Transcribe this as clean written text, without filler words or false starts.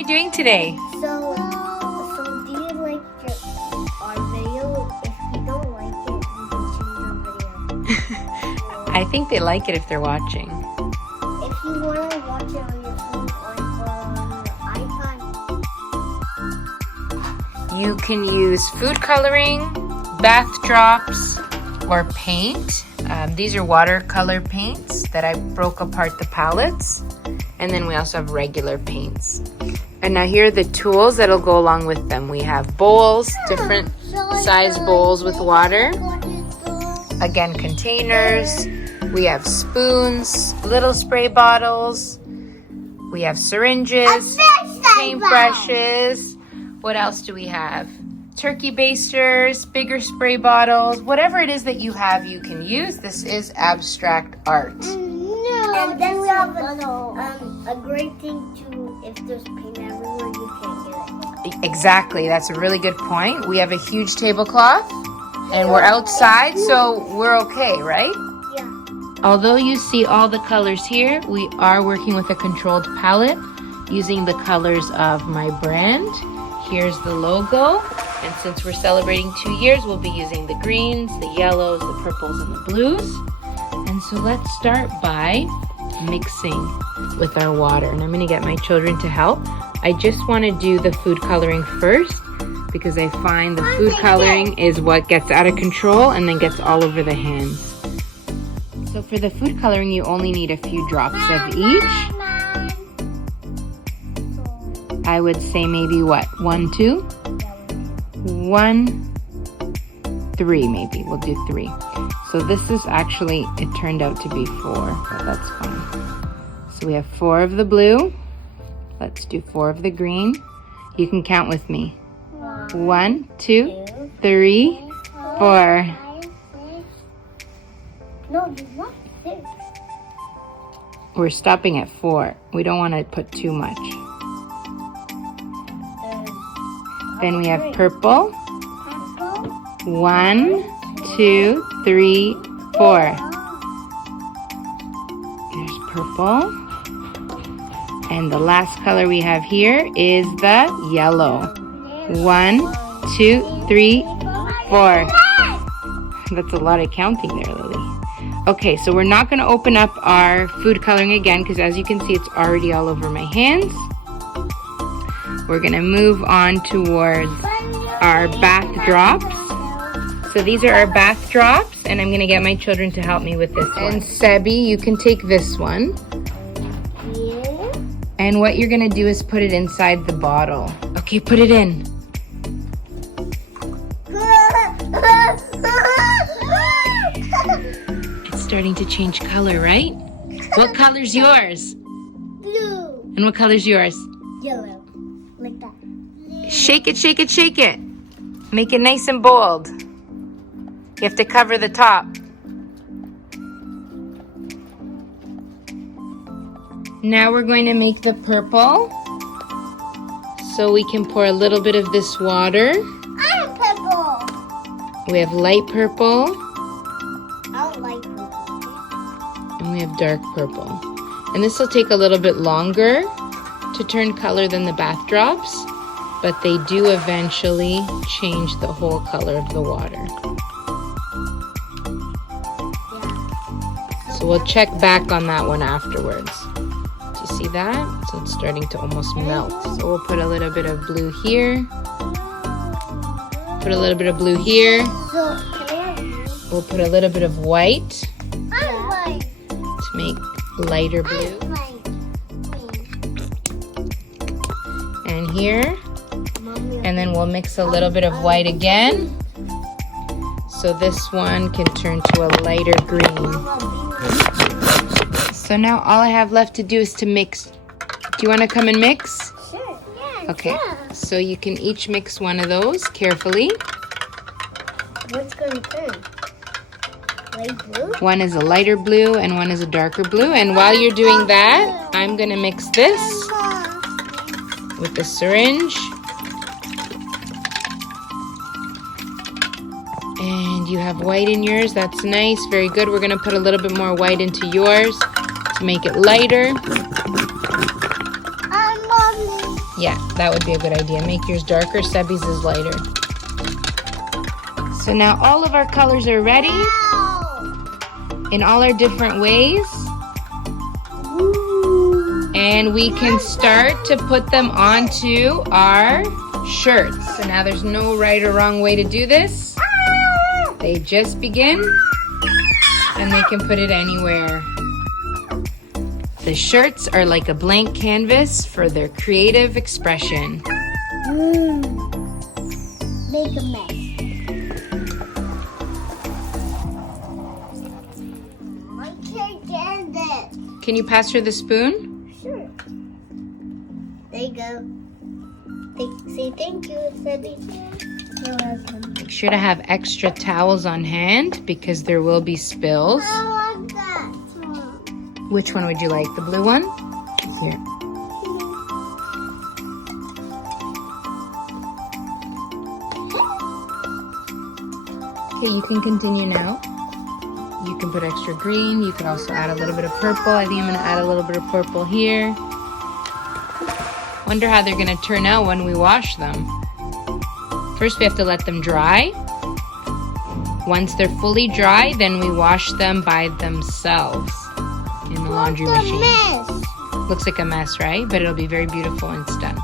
we doing today? So do you like our video? If you don't like it, you can change our video. I think they like it if they're watching. If you want to watch it on your phone or on your iPad. You can use food coloring, bath drops, or paint. These are watercolor paints that I broke apart the palettes. And then we also have regular paints. And now here are the tools that'll go along with them. We have bowls, different size bowls with water. Again, containers. We have spoons, little spray bottles. We have syringes, paintbrushes. What else do we have? Turkey basters, bigger spray bottles. Whatever it is that you have, you can use. This is abstract art. And then we have a great thing too. If there's paint everywhere, you can't get it. Exactly. That's a really good point. We have a huge tablecloth and we're outside, so we're okay, right? Yeah. Although you see all the colors here, we are working with a controlled palette using the colors of my brand. Here's the logo. And since we're celebrating 2 years, we'll be using the greens, the yellows, the purples, and the blues. And so let's start by mixing with our water. And I'm gonna get my children to help. I just wanna do the food coloring first because I find the food coloring is what gets out of control and then gets all over the hands. So for the food coloring, you only need a few drops of each. I would say maybe what, 1, 2? 1, 3 maybe, we'll do 3. So this is actually, it turned out to be 4, but that's fine. So we have 4 of the blue. Let's do 4 of the green. You can count with me. 1, 2, 3, 4. No, you want 6. We're stopping at 4. We don't want to put too much. Then we have purple. 1, 2, 3, 4. There's purple. And the last color we have here is the yellow. 1, 2, 3, 4. That's a lot of counting there, Lily. Okay, so we're not going to open up our food coloring again because as you can see, it's already all over my hands. We're going to move on towards our bath drops. So these are our bath drops, and I'm going to get my children to help me with this one. And Sebby, you can take this one. Yeah. And what you're going to do is put it inside the bottle. Okay, put it in. It's starting to change color, right? What color's yours? Blue. And what color's yours? Yellow. Like that. Shake it, shake it, shake it. Make it nice and bold. You have to cover the top. Now we're going to make the purple. So we can pour a little bit of this water. I'm purple. We have light purple. I don't like purple. And we have dark purple. And this will take a little bit longer to turn color than the bath drops, but they do eventually change the whole color of the water. So we'll check back on that one afterwards. Do you see that? So it's starting to almost melt. So we'll put a little bit of blue here. Put a little bit of blue here. So, can I have you? We'll put a little bit of white I'm white. to make lighter blue. And here. And then we'll mix a little bit of white again. So this one can turn to a lighter green. So now all I have left to do is to mix. Do you want to come and mix? Sure. Yeah. Okay. So you can each mix one of those carefully. What's going to turn? Light blue? One is a lighter blue and one is a darker blue. And while you're doing that, I'm going to mix this with the syringe. And you have white in yours. That's nice. Very good. We're going to put a little bit more white into yours to make it lighter. Mommy. Yeah, that would be a good idea. Make yours darker, Sebby's is lighter. So now all of our colors are ready in all our different ways. And we can start to put them onto our shirts. So now there's no right or wrong way to do this. They just begin and they can put it anywhere. The shirts are like a blank canvas for their creative expression. Make a mess. I can't get it. Can you pass her the spoon? Sure. There you go. Say thank you, Sebby. You're welcome. Make sure to have extra towels on hand because there will be spills. I want that one. Which one would you like? The blue one? Here. Okay, you can continue now. You can put extra green. You could also add a little bit of purple. I think I'm going to add a little bit of purple here. Wonder how they're going to turn out when we wash them. First, we have to let them dry. Once they're fully dry, then we wash them by themselves in the laundry machine. Mess. Looks like a mess, right? But it'll be very beautiful once done.